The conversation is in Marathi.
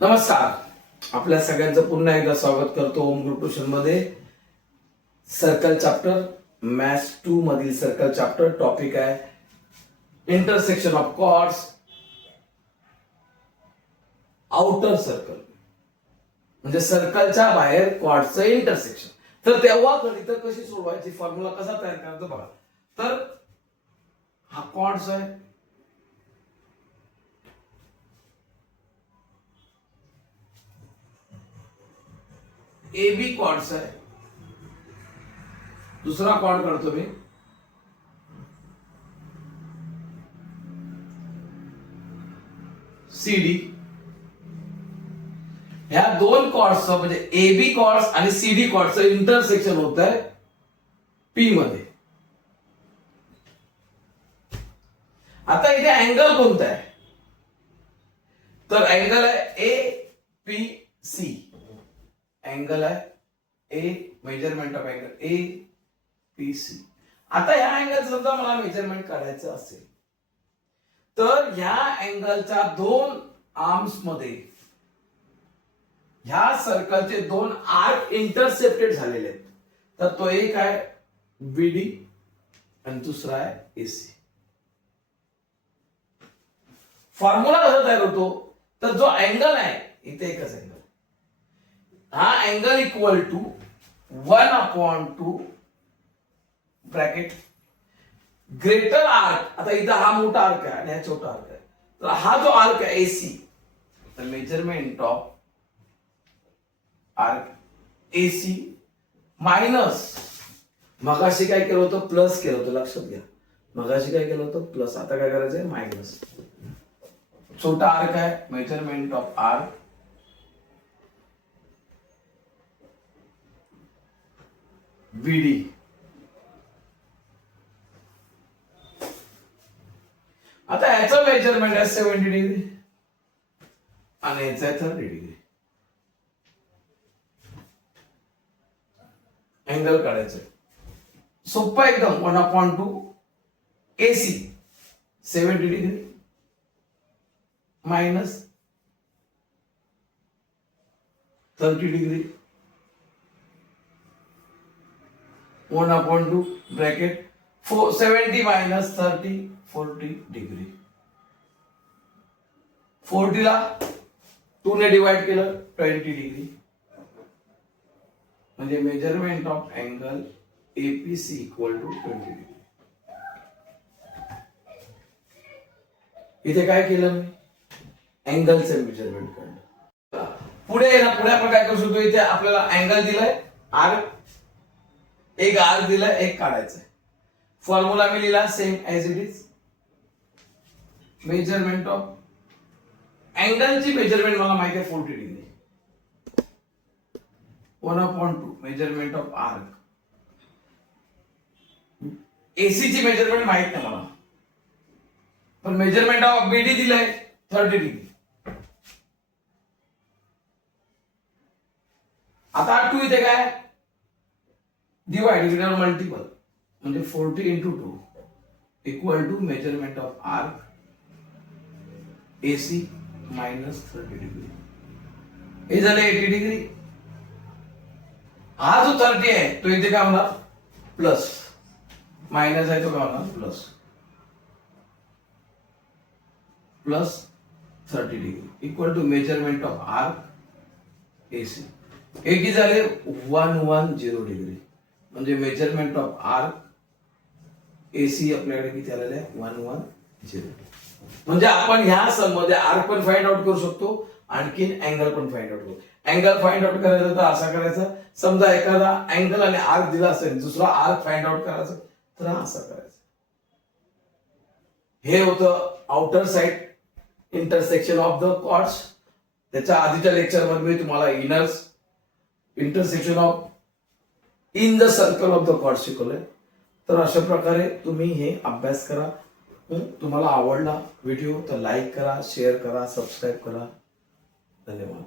नमस्कार, आपल्या सगळ्यांचं पुन्हा एकदा स्वागत करतो होम ग्रुप ट्युशन मध्ये. सर्कल चॅप्टर मॅथ्स 2 मधील सर्कल चॅप्टर टॉपिक आहे intersection of chords outer circle, म्हणजे सर्कलच्या बाहेर कॉर्डचं इंटरसेक्शन. तर तेव्हा गणित कशी सोडवायची, फॉर्म्युला कसा तयार करायचा बघा. तर हा कॉर्ड्स आहे, ए बी कॉर्ड्स आहे. दुसरा कॉर्ड करतो मी सी डी. ह्या दोन कॉर्ड्सचं म्हणजे ए बी कॉर्ड्स आणि सी डी कॉर्ड्सचं इंटरसेक्शन होत आहे पी मध्ये. आता इथे अँगल कोणता आहे, तर अँगल आहे ए पी सी. अँगल आहे A, measurement of angle A P C. आता ह्या अँगलचं सुद्धा मला मेजरमेंट काढायचं असेल तर ह्या अँगलच्या दोन आर्म्स मध्ये ह्या सर्कलचे दोन आर्क इंटरसेप्टेड झालेले आहेत. तर तो एक आहे बीडी आणि दुसरा आहे एसी. फॉर्म्युला कसा तयार होतो, तर जो अँगल आहे इथे एकच अँगल, हा angle equal to 1/2 bracket greater arc. आता इथं हा मोठा आर्क आहे आणि हा छोटा आर्क आहे. तर हा जो आर्क आहे एसी, तर measurement of arc AC minus, मगाशी काय केलं होतं प्लस केलं होतं, लक्षात घ्या. मगाशी काय केलं होतं प्लस, आता काय करायचंय मायनस. छोटा आर्क आहे मेजरमेंट ऑफ आर्क बीडी. आता याचं मेजरमेंट आहे 70 डिग्री आणि याचं आहे 30 डिग्री. अँगल काढायचं सोपं एकदम. 1/2 AC 70 degree minus 30 degree 1/2 bracket 70 minus 30 40 degree. 40 ला 2 ने डिवाइड केलं 20 डिग्री, म्हणजे measurement of angle APC equal to 20 degree. इथे काय केलं मी, अँगलचं मेजरमेंट काढलं. पुढे आपण काय करू शकतो, इथे आपल्याला अँगल दिलाय आर्क, एक आर्क दिलाय, एक काढायचं. फॉर्म्युला मी लिहिला same as it is. Measurement of अँगलची मेजरमेंट मला माहिती आहे 40 degree. 1/2 measurement of arc. AC ची मेजरमेंट माहित नाही मला, पण मेजरमेंट ऑफ बीडी दिलंय 30 डिग्री. आता 2 इथे काय डिवाइड डिग्री मल्टिपल, म्हणजे 40 into 2 equal to measurement of arc AC minus 30 degree. हे झाले 80 डिग्री. हा जो 30 आहे तो इथे काय होणार प्लस, मायनस आहे तो काय होणार plus, plus 30 degree equal to measurement of arc AC. एक झाले 110 डिग्री, म्हणजे मेजरमेंट ऑफ आर्क एसी आपल्याकडे किती आलेलं आहे 110. म्हणजे आपण ह्या सम मध्ये आर्क पण फाइंड आउट करू शकतो, आणखीन अँगल पण फाइंड आउट करू. अँगल फाइंड आउट करायचं तर असा करायचा, समजा एखादा अँगल आणि आर्क दिला असेल, दुसरा आर्क फाइंड आउट करायचं तर असं करायचं. हे होतं outer side intersection of the chords. त्याच्या आधीच्या लेक्चर मध्ये मी तुम्हाला inners intersection of in the circle of the chord शिकवलंय. तर अशा प्रकारे तुम्ही हे अभ्यास करा. तुम्हाला आवडला व्हिडिओ तर लाईक करा, शेअर करा, सबस्क्राईब करा. धन्यवाद.